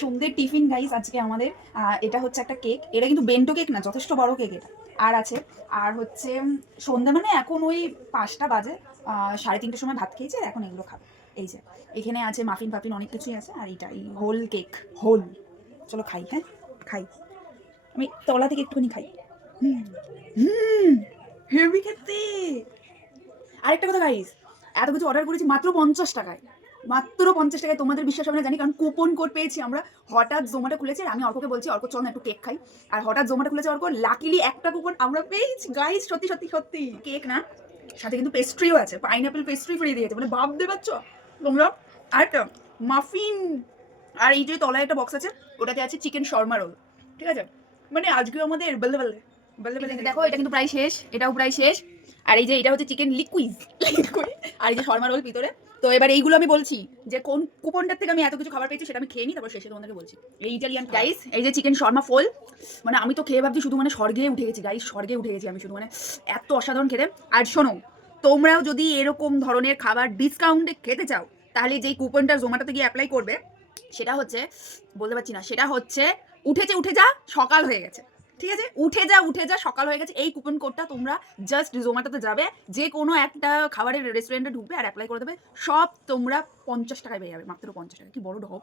সন্ধ্যের tiffin guys আজকে আমাদের এটা হচ্ছে একটা কেক। এটা কিন্তু বেন্টো কেক না, যথেষ্ট বড় কেক এটা। আর আছে, আর হচ্ছে সন্ধ্যা মানে এখন ওই 5টা বাজে, 3:30টার সময় ভাত খেয়েছে, এখন এগুলো খাবে। এই যে এখানে আছে মাফিন ফাফিন অনেক কিছুই আছে, আর এটা এই হোল কেক হোল। চলো খাই, হ্যাঁ খাই। আমি তলা থেকে একটুখানি খাই। হুম হুম, হেভি খেতে। আরেকটা কথা গাইস, এত কিছু অর্ডার করেছি মাত্র 50 টাকায়। মাত্র 50 টাকায়, তোমাদের বিশ্বাস হবে না জানি, কারণ কুপন কোড পেয়েছি আমরা। হঠাৎ জোম্যাটো খুলেছে, আর আমি অর্ককে বলছি অর্ক চল না একটু কেক খাই। আর হঠাৎ জোম্যাটো খুলেছে অর্ক, লাকিলি একটা কুপন আমরা পেয়েছি গাইস। সত্যি সত্যি সত্যি কেক না, সাথে কিন্তু পেস্ট্রিও আছে, পাইনাপেল পেস্ট্রি ফ্রি দিয়েছে, মানে ভাবতে পারছো তোমরা। আরেকটা মাফিন, আর এই যে তলায় একটা বক্স আছে, ওটাতে আছে চিকেন শর্মা রোল। ঠিক আছে, মানে আজকেও আমাদের বললে বললে বললে বললে। দেখো এটা কিন্তু প্রায় শেষ, এটাও প্রায় শেষ। আর এই যে এটা হচ্ছে চিকেন লিকুইড লিকুইড, আর এই যে শর্মা রোল ভিতরে। তো এবার এইগুলো আমি বলছি যে কোন কুপনটার থেকে আমি এত কিছু খাবার পেয়েছি, সেটা আমি খেয়ে নিই, তারপর শেষে তোমাদেরকে বলছি। এই ইটালিয়ান গাইস, এই যে চিকেন শর্মা ফোল, মানে আমি তো খেয়ে ভাবছি শুধু মানে স্বর্গে উঠে গেছি গাইস, স্বর্গে উঠে গেছি আমি শুধু, মানে এত অসাধারণ খেতে। আর শোনো, তোমরাও যদি এরকম ধরনের খাবার ডিসকাউন্টে খেতে চাও, তাহলে যেই কুপনটা জোম্যাটোতে গিয়ে অ্যাপ্লাই করবে, সেটা হচ্ছে, বলতে পারছি না, সেটা হচ্ছে উঠেছে উঠে যা সকাল হয়ে গেছে। ঠিক আছে, উঠে যা সকাল হয়ে গেছে, এই কুপন কোডটা তোমরা জাস্ট জোম্যাটোতে যাবে, যে কোনো একটা খাবারের রেস্টুরেন্টে ঢুকবে আর অ্যাপ্লাই করে দেবে, সব তোমরা 50 টাকায় পেয়ে যাবে, মাত্র 50 টাকা। কি বড় ঢপ!